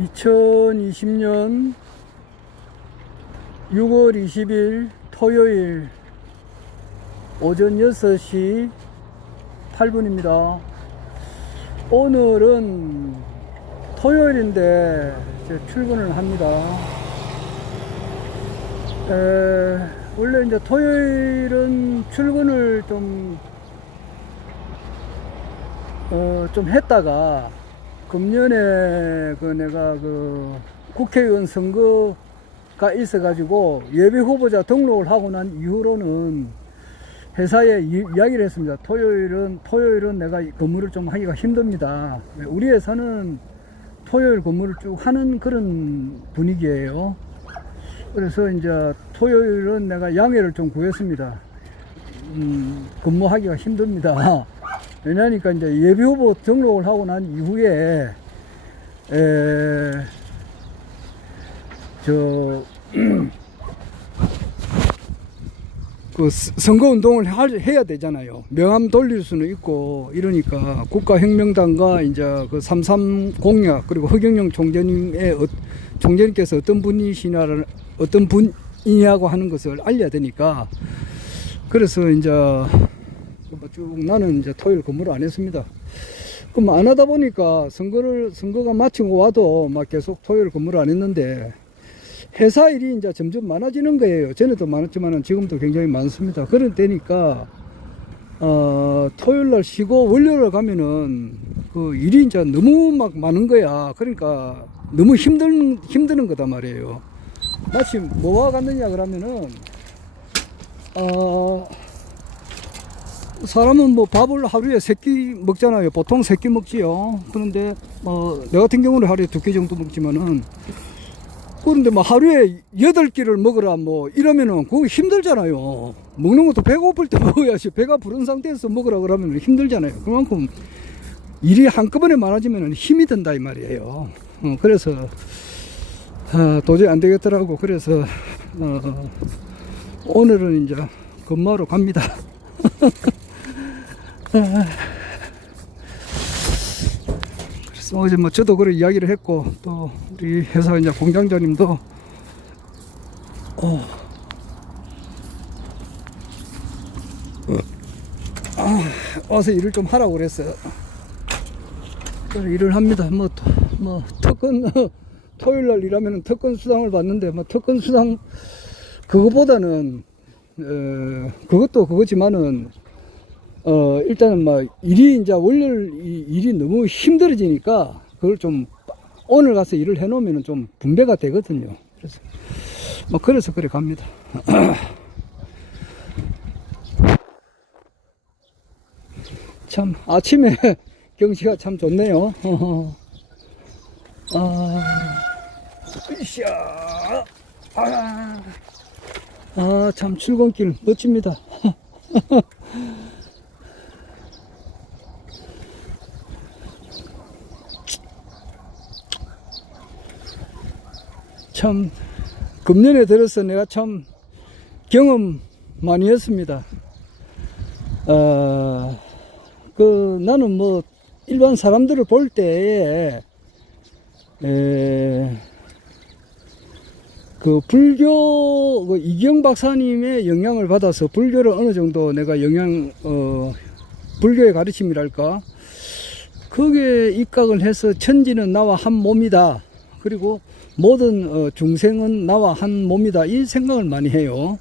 2020년 6월 20일 토요일 오전 6시 8분입니다. 오늘은 토요일인데 이제 출근을 합니다. 원래 이제 토요일은 출근을 좀 했다가 금년에 내가 국회의원 선거가 있어가지고 예비 후보자 등록을 하고 난 이후로는 회사에 이야기를 했습니다. 토요일은 내가 근무를 좀 하기가 힘듭니다. 우리 회사는 토요일 근무를 쭉 하는 그런 분위기예요. 그래서 이제 토요일은 내가 양해를 좀 구했습니다. 근무하기가 힘듭니다. 왜냐니까 이제 예비 후보 등록을 하고 난 이후에 선거운동을 해야 되잖아요. 명함 돌릴 수는 있고 이러니까 국가혁명당과 이제 3.3 공약 그리고 허경영 총재님께서 어떤 분이냐고 하는 것을 알려야 되니까 그래서 이제 쭉 나는 이제 토요일 근무를 안 했습니다. 그럼 안 하다 보니까 선거가 마치고 와도 막 계속 토요일 근무를 안 했는데 회사 일이 이제 점점 많아지는 거예요. 전에도 많았지만 지금도 굉장히 많습니다. 그런 때니까 토요일 날 쉬고 월요일 날 가면은 일이 이제 너무 막 많은 거야. 그러니까 너무 힘드는 거다 말이에요. 마침 뭐와 같느냐 그러면은 사람은 밥을 하루에 3끼 먹잖아요. 보통 3끼 먹지요. 그런데 내 같은 경우는 하루에 2끼 정도 먹지만은 그런데 하루에 8끼를 먹으라 이러면은 그거 힘들잖아요. 먹는 것도 배가 고플 때 먹어야지. 배가 부른 상태에서 먹으라 그러면 힘들잖아요. 그만큼 일이 한꺼번에 많아지면 힘이 든다 이 말이에요. 그래서 도저히 안 되겠더라고. 그래서 오늘은 이제 근무하러 갑니다. 그래서 어제 저도 그런 이야기를 했고 또 우리 회사 이제 공장장님도 와서 일을 좀 하라고 그랬어요. 그래서 일을 합니다. 특권 토요일 날 일하면 특권 수당을 받는데 특권 수당 그거보다는 그것도 그거지만은 일단은 일이 이제 월요일 일이 너무 힘들어지니까 그걸 좀 오늘 가서 일을 해 놓으면 좀 분배가 되거든요. 그래서 그래 갑니다. 참 아침에 경치가 참 좋네요. 참 출근길 멋집니다. 참 금년에 들어서 내가 참 경험 많이 했습니다. 나는 일반 사람들을 볼 때에 불교 이경 박사님의 영향을 받아서 불교를 어느 정도 내가 불교의 가르침이랄까 거기에 입각을 해서 천지는 나와 한 몸이다. 그리고 모든 중생은 나와 한 몸이다. 이 생각을 많이 해요.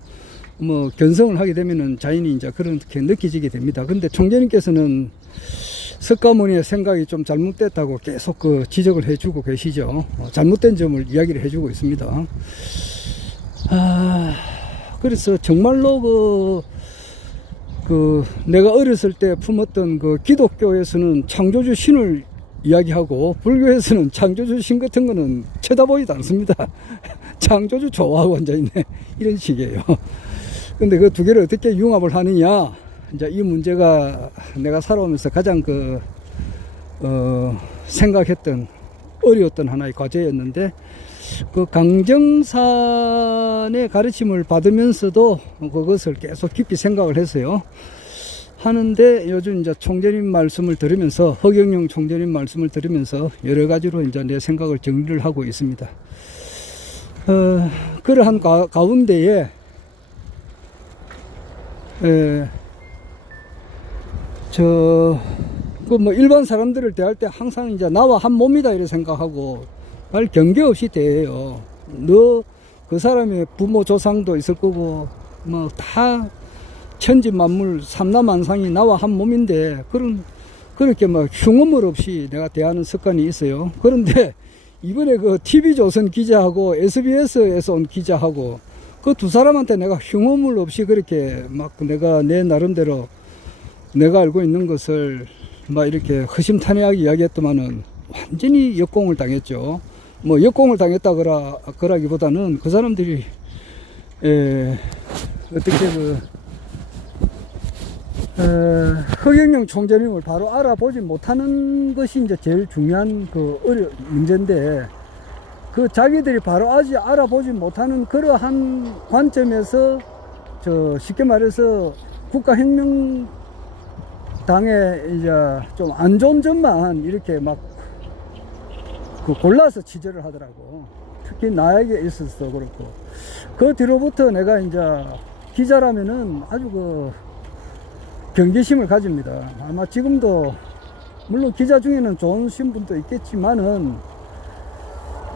견성을 하게 되면은 자연히 이제 그렇게 느껴지게 됩니다. 근데 총재님께서는 석가모니의 생각이 좀 잘못됐다고 계속 지적을 해주고 계시죠. 잘못된 점을 이야기를 해주고 있습니다. 그래서 정말로 내가 어렸을 때 품었던 기독교에서는 창조주 신을 이야기하고 불교에서는 창조주 신 같은 거는 쳐다보지도 않습니다. 창조주 좋아하고 앉아있네. 이런 식이에요. 근데 그 두 개를 어떻게 융합을 하느냐. 이제 이 문제가 내가 살아오면서 가장 생각했던 어려웠던 하나의 과제였는데 강정산의 가르침을 받으면서도 그것을 계속 깊이 생각을 했어요. 하는데 요즘 이제 총재님 말씀을 들으면서 허경영 총재님 말씀을 들으면서 여러 가지로 이제 내 생각을 정리를 하고 있습니다. 그러한 가운데에 뭐 일반 사람들을 대할 때 항상 이제 나와 한 몸이다 이렇게 생각하고 말 경계 없이 대해요. 너 그 사람의 부모 조상도 있을 거고 뭐 다 천지만물 삼라만상이 나와 한 몸인데 그렇게 막 흉음을 없이 내가 대하는 습관이 있어요. 그런데 이번에 그 TV조선 기자하고 SBS에서 온 기자하고 그 두 사람한테 내가 흉음을 없이 그렇게 막 내가 내 나름대로 내가 알고 있는 것을 막 이렇게 허심탄회하게 이야기했더만은 완전히 역공을 당했죠. 뭐 역공을 당했다 그러기보다는 그 사람들이 어떻게 허경영 총재님을 바로 알아보지 못하는 것이 이제 제일 중요한 문제인데, 그 자기들이 바로 아직 알아보지 못하는 그러한 관점에서 쉽게 말해서 국가혁명당의 이제 좀 안 좋은 점만 이렇게 막 골라서 취재를 하더라고. 특히 나에게 있어서 그렇고. 그 뒤로부터 내가 이제 기자라면은 아주 경계심을 가집니다. 아마 지금도 물론 기자 중에는 좋은 신분도 있겠지만은,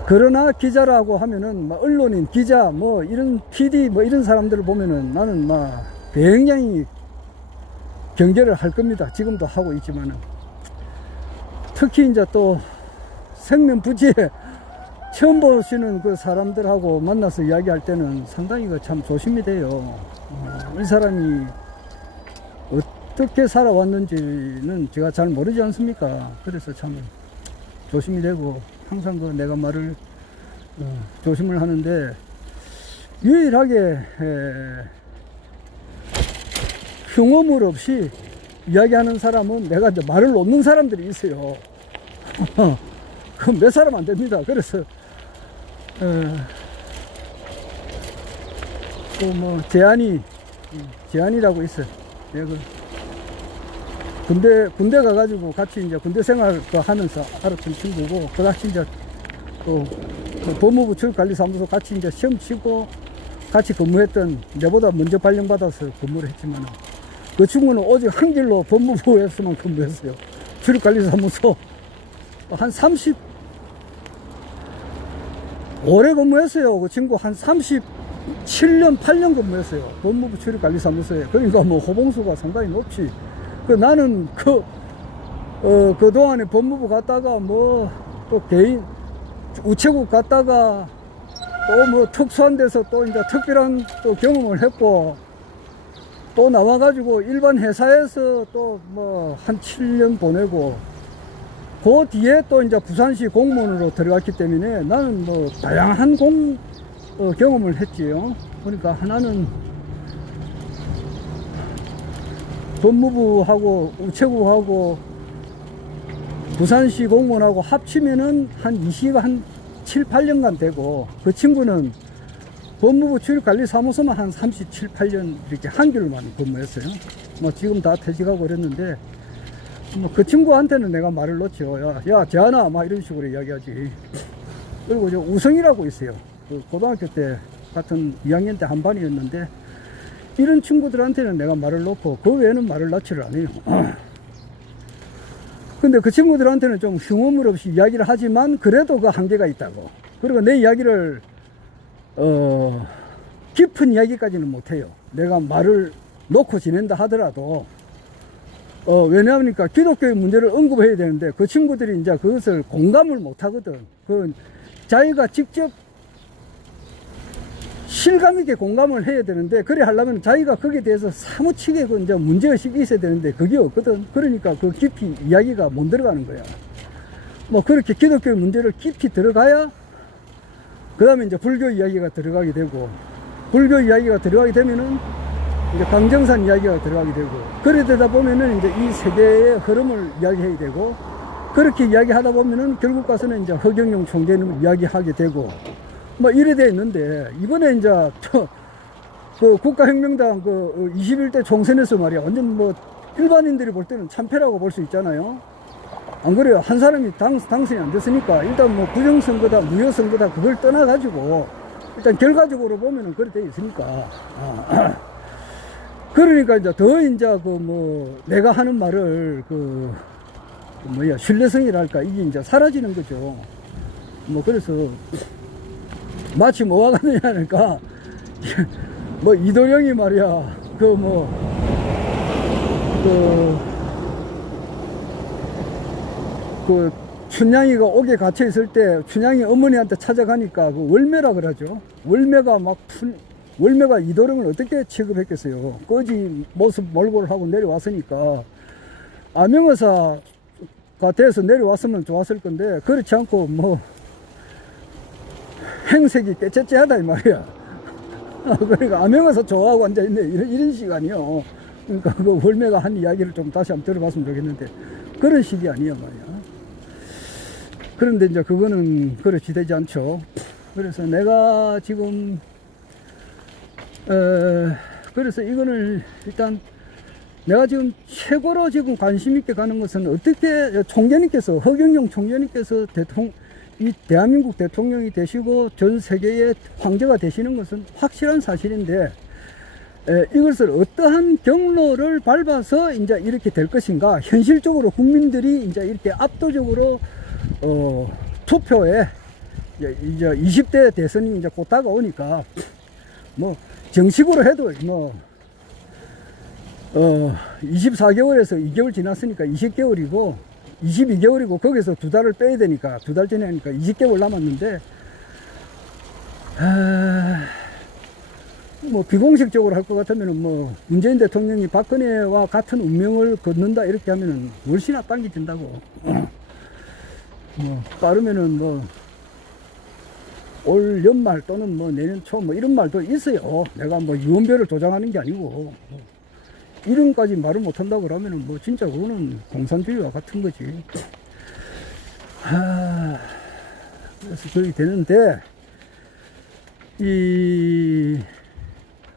그러나 기자라고 하면은 언론인, 기자, 뭐 이런 PD 뭐 이런 사람들을 보면은 나는 굉장히 경계를 할 겁니다. 지금도 하고 있지만은. 특히 이제 또 생면부지에 처음 보시는 그 사람들하고 만나서 이야기할 때는 상당히 참 조심이 돼요. 이 사람이 어떻게 살아왔는지는 제가 잘 모르지 않습니까? 그래서 참 조심이 되고 항상 내가 말을 조심을 하는데, 유일하게 흉어물 없이 이야기하는 사람은 내가 이제 말을 놓는 사람들이 있어요. 그건 몇 사람 안 됩니다. 그래서 또 뭐 제안이라고 있어요. 내가 군대 가가지고 같이 이제 군대 생활 하면서 알았던 친구고, 그 같이 이제 또 법무부 출입관리사무소 같이 이제 시험 치고 같이 근무했던, 내보다 먼저 발령받아서 근무를 했지만, 그 친구는 오직 한 길로 법무부에서만 근무했어요. 출입관리사무소 한 오래 근무했어요. 그 친구 한 37년, 8년 근무했어요. 법무부 출입관리사무소에. 그러니까 뭐 호봉수가 상당히 높지. 나는 그동안에 법무부 갔다가 뭐 또 개인 우체국 갔다가 또 뭐 특수한 데서 또 이제 특별한 또 경험을 했고, 또 나와가지고 일반 회사에서 또 뭐 한 7년 보내고, 그 뒤에 또 이제 부산시 공무원으로 들어갔기 때문에 나는 뭐 다양한 경험을 했지요. 그러니까 하나는 법무부하고 우체국하고 부산시 공무원하고 합치면은 한 7, 8년간 되고, 그 친구는 법무부 출입관리사무소만 한 37, 8년 이렇게 한 길로만 근무했어요. 뭐 지금 다 퇴직하고 그랬는데, 뭐 그 친구한테는 내가 말을 놓죠. 야 재한아, 막 이런 식으로 이야기하지. 그리고 저 우성이라고 있어요. 그 고등학교 때 같은 2학년 때 한 반이었는데, 이런 친구들한테는 내가 말을 놓고 그 외에는 말을 놓지를 않아요. 근데 그 친구들한테는 좀 흉어물 없이 이야기를 하지만 그래도 그 한계가 있다고. 그리고 내 이야기를 깊은 이야기까지는 못해요. 내가 말을 놓고 지낸다 하더라도 왜냐하니까 기독교의 문제를 언급해야 되는데, 그 친구들이 이제 그것을 공감을 못 하거든. 자기가 직접 실감 있게 공감을 해야 되는데, 그래 하려면 자기가 거기에 대해서 사무치게 이제 문제의식이 있어야 되는데 그게 없거든. 그러니까 깊이 이야기가 못 들어가는 거야. 뭐 그렇게 기독교의 문제를 깊이 들어가야 그 다음에 이제 불교 이야기가 들어가게 되고, 불교 이야기가 들어가게 되면은 이제 강정산 이야기가 들어가게 되고, 그래 되다 보면은 이제 이 세계의 흐름을 이야기해야 되고, 그렇게 이야기하다 보면은 결국 가서는 이제 허경영 총재님을 이야기하게 되고, 뭐 이래 돼 있는데, 이번에 이제 국가혁명당 21대 총선에서 말이야, 완전 뭐 일반인들이 볼 때는 참패라고 볼 수 있잖아요. 안 그래요? 한 사람이 당선이 안 됐으니까 일단 뭐 부정선거다 무효선거다 그걸 떠나가지고 일단 결과적으로 보면은 그래 돼 있으니까. 그러니까 이제 더 이제 그 뭐 내가 하는 말을 그 뭐야 신뢰성이랄까 이게 이제 사라지는 거죠. 뭐 그래서 마치 뭐가 가느냐니까 뭐 이도령이 말이야 그 춘향이가 옥에 갇혀 있을 때 춘향이 어머니한테 찾아가니까 그 월매라 그러죠. 월매가 이도령을 어떻게 취급했겠어요. 거지 모습 몰골을 하고 내려왔으니까 암행어사가 돼서 내려왔으면 좋았을 건데 그렇지 않고 뭐 행색이 깨째째하다 이 말이야. 그러니까 암행어사 좋아하고 앉아있네 이런 시간이요. 그러니까 그 월매가 한 이야기를 좀 다시 한번 들어봤으면 좋겠는데 그런 식이 아니야 말이야. 그런데 이제 그거는 그렇지 되지 않죠. 그래서 내가 지금 그래서 이거는 일단 내가 지금 최고로 지금 관심 있게 가는 것은 어떻게 총재님께서 허경영 총재님께서 이 대한민국 대통령이 되시고 전 세계의 황제가 되시는 것은 확실한 사실인데 이것을 어떠한 경로를 밟아서 이제 이렇게 될 것인가. 현실적으로 국민들이 이제 이렇게 압도적으로 투표에 이제 20대 대선이 이제 곧 다가오니까 뭐 정식으로 해도 뭐 24개월에서 2개월 지났으니까 20개월이고 22개월이고 거기서 2달을 빼야 되니까 2달 전에 하니까 20개월 남았는데 뭐 비공식적으로 할 것 같으면은 뭐 문재인 대통령이 박근혜와 같은 운명을 걷는다 이렇게 하면은 월시나 당겨진다고. 뭐 빠르면은 뭐 올 연말 또는 뭐 내년 초 뭐 이런 말도 있어요. 내가 뭐 유언별을 조장하는 게 아니고 이름까지 말을 못한다고 그러면은 뭐 진짜 그거는 공산주의와 같은 거지. 그래서 그렇게 되는데 이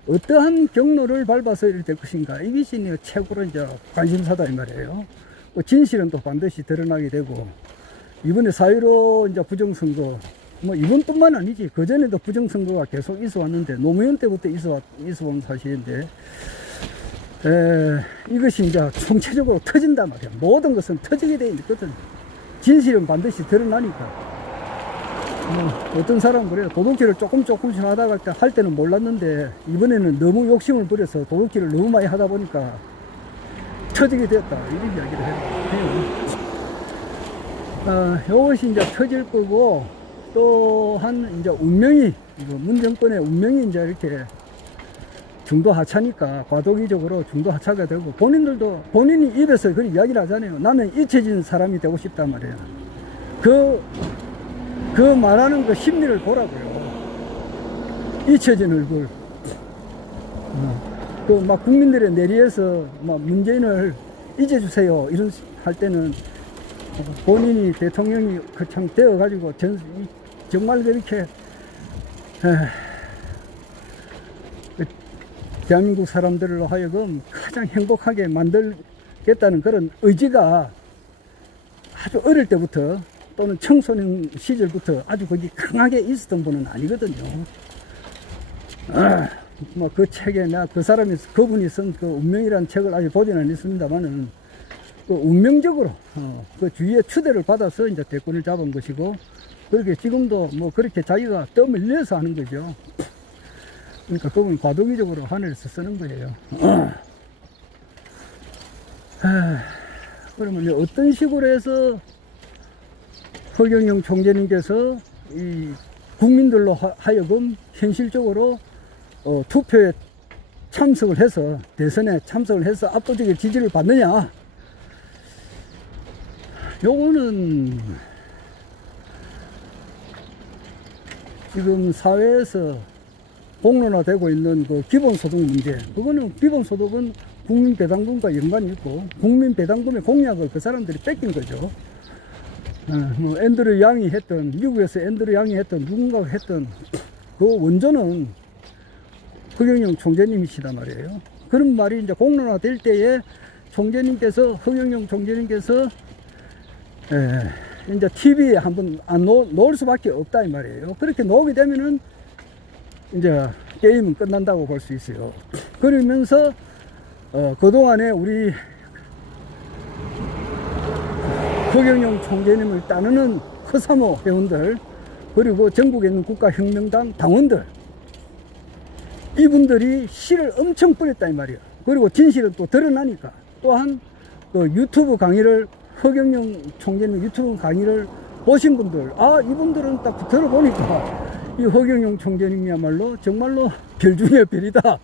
어떠한 경로를 밟아서 이렇게 될 것인가 이것이 최고로 이제 관심사다 이 말이에요. 진실은 또 반드시 드러나게 되고 이번에 4.15 이제 부정선거 뭐 이번뿐만 아니지 그전에도 부정선거가 계속 있어 왔는데 노무현 때부터 있어 온 사실인데 이것이 이제 총체적으로 터진단 말이야. 모든 것은 터지게 돼 있거든. 진실은 반드시 드러나니까. 뭐 어떤 사람은 그래요. 도둑질을 조금씩 하다가 할 때는 몰랐는데 이번에는 너무 욕심을 부려서 도둑질을 너무 많이 하다 보니까 터지게 됐다 이런 이야기를 해요. 이것이 이제 터질 거고 또한 이제 운명이 문 정권의 운명이 이제 이렇게 중도 하차니까 과도기적으로 중도 하차가 되고 본인이 입에서 그런 이야기를 하잖아요. 나는 잊혀진 사람이 되고 싶단 말이에요. 그 말하는 그 심리를 보라고요. 잊혀진 얼굴. 그 막 국민들의 내리에서 막 문재인을 잊어주세요. 이런 할 때는 본인이 대통령이 참 되어가지고 정말 그렇게 대한민국 사람들로 하여금 가장 행복하게 만들겠다는 그런 의지가 아주 어릴 때부터 또는 청소년 시절부터 아주 거기 강하게 있었던 분은 아니거든요. 뭐 그 책에 그분이 쓴 그 운명이라는 책을 아직 보지는 않았습니다만은 그 운명적으로 그 주위의 추대를 받아서 이제 대권을 잡은 것이고 그렇게 지금도 뭐 그렇게 자기가 떠밀려서 하는 거죠. 그러니까 그분이 과도기적으로 하늘에서 쓰는 거예요. 그러면 어떤 식으로 해서 허경영 총재님께서 이 국민들로 하여금 현실적으로 투표에 참석을 해서 대선에 참석을 해서 압도적인 지지를 받느냐, 요거는 지금 사회에서 공론화되고 있는 그 기본소득 문제, 그거는 기본소득은 국민배당금과 연관이 있고 국민배당금의 공약을 그 사람들이 뺏긴 거죠. 뭐 앤드류 양이 했던, 미국에서 앤드류 양이 했던, 누군가가 했던 그 원조는 허경영 총재님이시단 말이에요. 그런 말이 이제 공론화될 때에 총재님께서, 허경영 총재님께서, 이제 TV에 한번 안 놓을 수밖에 없다, 이 말이에요. 그렇게 놓게 되면은, 이제, 게임은 끝난다고 볼 수 있어요. 그러면서, 그동안에 우리, 허경영 총재님을 따르는 허사모 회원들, 그리고 전국에 있는 국가혁명당 당원들, 이분들이 씨를 엄청 뿌렸다 이 말이에요. 그리고 진실은 또 드러나니까, 또한 그 유튜브 강의를, 허경영 총재님 유튜브 강의를 보신 분들, 아, 이분들은 딱 들어보니까 이 허경영 총재님이야말로 정말로 별 중에 별이다.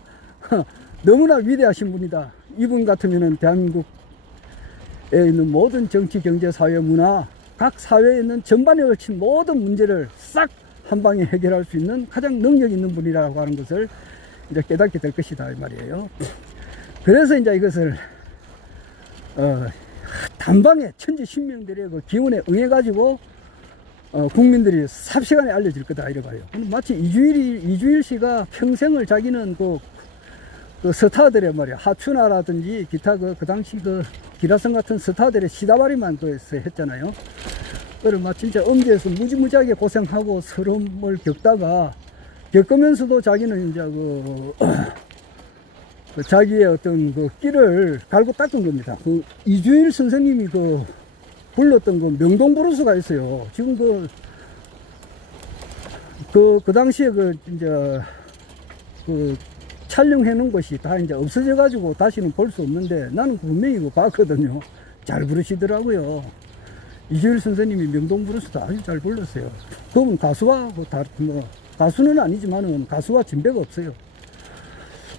너무나 위대하신 분이다. 이분 같으면은 대한민국에 있는 모든 정치, 경제, 사회, 문화, 각 사회에 있는 전반에 걸친 모든 문제를 싹 한 방에 해결할 수 있는 가장 능력 있는 분이라고 하는 것을 이제 깨닫게 될 것이다 이 말이에요. 그래서 이제 이것을 단방에 천지신명들의 그 기운에 응해 가지고 국민들이 삽시간에 알려질 거다 이래봐요. 마치 이주일 씨가 평생을 자기는 그 스타들의 말이야, 하춘아라든지 기타 그 당시 그 기라성 같은 스타들의 시다바리만 했잖아요. 그래, 진짜 엄지에서 무지무지하게 고생하고 서름을 겪으면서도 자기는 이제 그 자기의 어떤 그 끼를 갈고 닦은 겁니다. 그 이주일 선생님이 불렀던 그 명동브루스가 있어요. 지금 그 당시에 이제 촬영해 놓은 것이 다 이제 없어져 가지고 다시는 볼 수 없는데, 나는 분명히 봤거든요. 잘 부르시더라고요. 이주일 선생님이 명동브루스도 아주 잘 불렀어요. 그분 가수하고 가수는 아니지만은 가수와 진배가 없어요.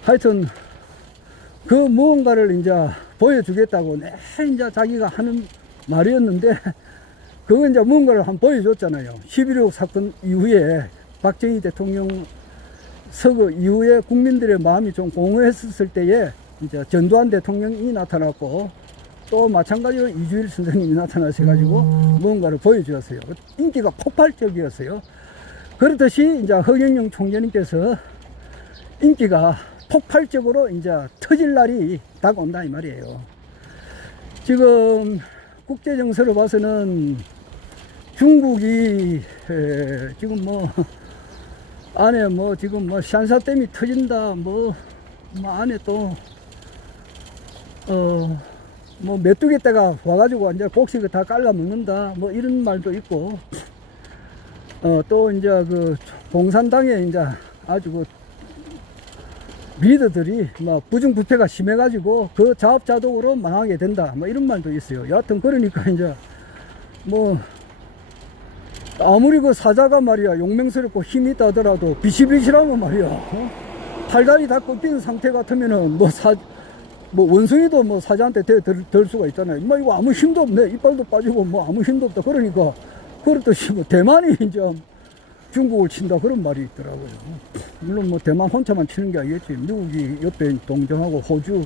하여튼 그 무언가를 이제 보여주겠다고 이제 자기가 하는 말이었는데, 그거 이제 무언가를 한번 보여줬잖아요. 11.6 사건 이후에 박정희 대통령 서거 이후에 국민들의 마음이 좀 공허했을 때에 이제 전두환 대통령이 나타났고, 또 마찬가지로 이주일 선생님이 나타나셔가지고 무언가를 보여주었어요. 인기가 폭발적이었어요. 그렇듯이 이제 허경영 총재님께서 인기가 폭발적으로 이제 터질 날이 다가온다 이 말이에요. 지금 국제 정세로 봐서는 중국이 지금 안에 지금 샨사댐이 터진다, 안에 또 메뚜기 떼가 와가지고 이제 곡식을 다 깔라 먹는다, 이런 말도 있고, 또 이제 공산당에 이제 아주 리더들이 부정부패가 심해가지고 그 자업자독으로 망하게 된다, 이런 말도 있어요. 여하튼 그러니까 이제 아무리 그 사자가 말이야 용맹스럽고 힘이 있다 하더라도 비실비실하면 말이야, 팔다리 다 꺾인 상태 같으면은 원숭이도 사자한테 들 수가 있잖아요. 이거 아무 힘도 없네, 이빨도 빠지고 아무 힘도 없다. 그러니까 그렇듯이 대만이 이제 중국을 친다, 그런 말이 있더라고요. 물론 대만 혼자만 치는 게 아니겠지. 미국이 옆에 동정하고 호주,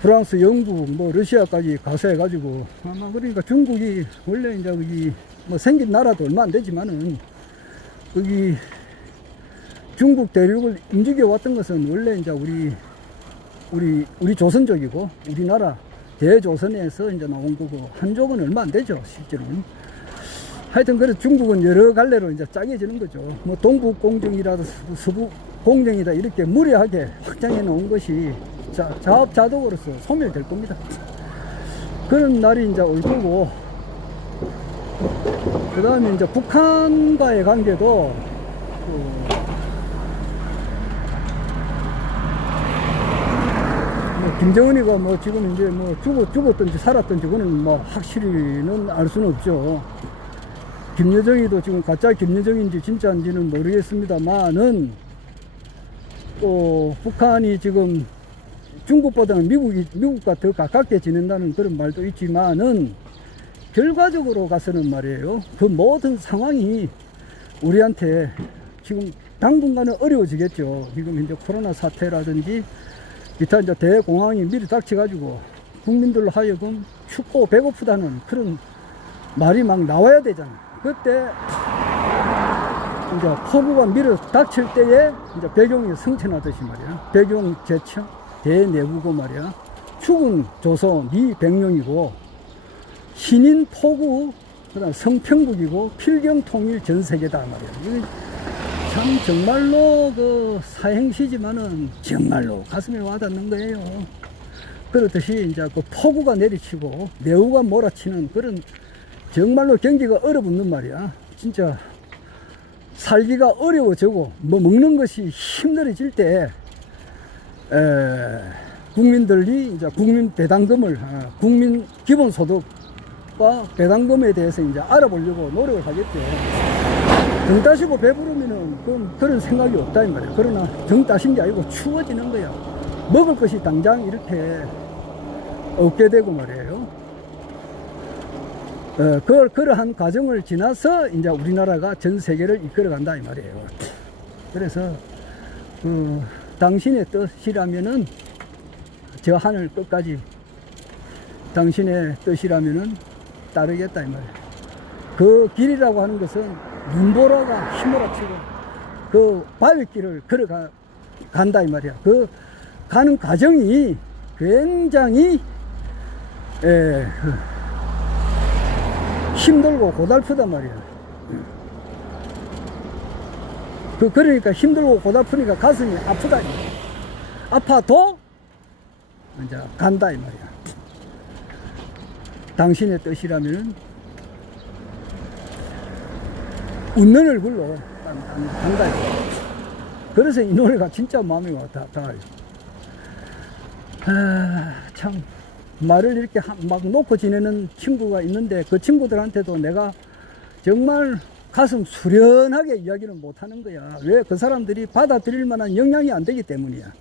프랑스, 영국, 러시아까지 가서 해가지고, 아마 그러니까 중국이 원래 이제 여기 생긴 나라도 얼마 안 되지만은, 여기 중국 대륙을 움직여 왔던 것은 원래 이제 우리 조선족이고, 우리나라 대조선에서 이제 나온 거고, 한족은 얼마 안 되죠, 실제로는. 하여튼 그래서 중국은 여러 갈래로 이제 짜게지는 거죠. 동북 공정이라도 서북 공정이다, 이렇게 무리하게 확장해 놓은 것이 자업자독으로서 소멸될 겁니다. 그런 날이 이제 올 거고, 그 다음에 이제 북한과의 관계도 김정은이가 지금 이제 죽었든지 살았든지 그거는 확실히는 알 수는 없죠. 김여정이도 지금 가짜 김여정인지 진짜인지는 모르겠습니다만은, 또 북한이 지금 중국보다는 미국과 더 가깝게 지낸다는 그런 말도 있지만은, 결과적으로 가서는 말이에요, 그 모든 상황이 우리한테 지금 당분간은 어려워지겠죠. 지금 이제 코로나 사태라든지 기타 이제 대공황이 미리 닥쳐가지고 국민들로 하여금 춥고 배고프다는 그런 말이 막 나와야 되잖아요. 그때 이제 폭우가 밀어 닥칠 때에 이제 배경이 성천하듯이 말이야, 배경 제청 대내부고 말이야, 죽은 조선 미백령이고 신인 포구 그다음 성평국이고 필경통일 전세계다 말이야. 이게 참 정말로 그 사행시지만은 정말로 가슴에 와닿는 거예요. 그렇듯이 이제 그 폭우가 내리치고 매우가 몰아치는 그런 정말로 경기가 얼어붙는 말이야. 진짜 살기가 어려워지고 뭐 먹는 것이 힘들어질 때 국민들이 이제 국민 배당금을 국민 기본소득과 배당금에 대해서 이제 알아보려고 노력을 하겠죠. 등 따시고 배부르면은 그런 생각이 없다 이 말이야. 그러나 등 따신 게 아니고 추워지는 거야. 먹을 것이 당장 이렇게 없게 되고 말이에요. 그러한 과정을 지나서 이제 우리나라가 전 세계를 이끌어 간다 이 말이에요. 그래서 당신의 뜻이라면은 저 하늘 끝까지 당신의 뜻이라면은 따르겠다 이 말이에요. 그 길이라고 하는 것은 눈보라가 휘몰아치고 그 바위길을 간다 이 말이야. 그 가는 과정이 굉장히 힘들고 고달프단 말이야. 그러니까 힘들고 고달프니까 가슴이 아프다. 아파도 이제 간다 이 말이야. 당신의 뜻이라면은 웃는 얼굴로 간다 이 말이야. 그래서 이 노래가 진짜 마음에 와 닿아요. 참 말을 이렇게 막 놓고 지내는 친구가 있는데 그 친구들한테도 내가 정말 가슴 수련하게 이야기를 못하는 거야. 왜? 그 사람들이 받아들일 만한 영향이 안 되기 때문이야.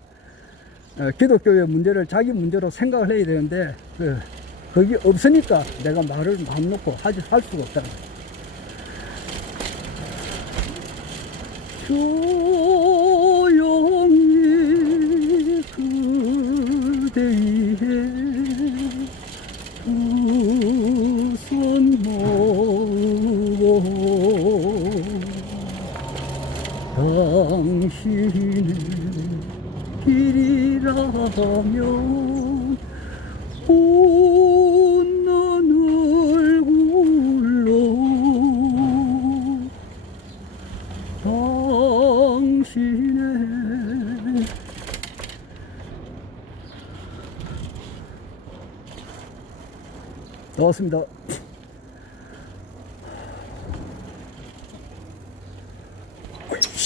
기독교의 문제를 자기 문제로 생각을 해야 되는데 그게 없으니까 내가 말을 마음 놓고 할 수가 없다는 거야. 조용히 그대의 두 손 모으고 당신의 길이라면 웃는 얼굴로 당신의 나왔습니다.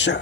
자.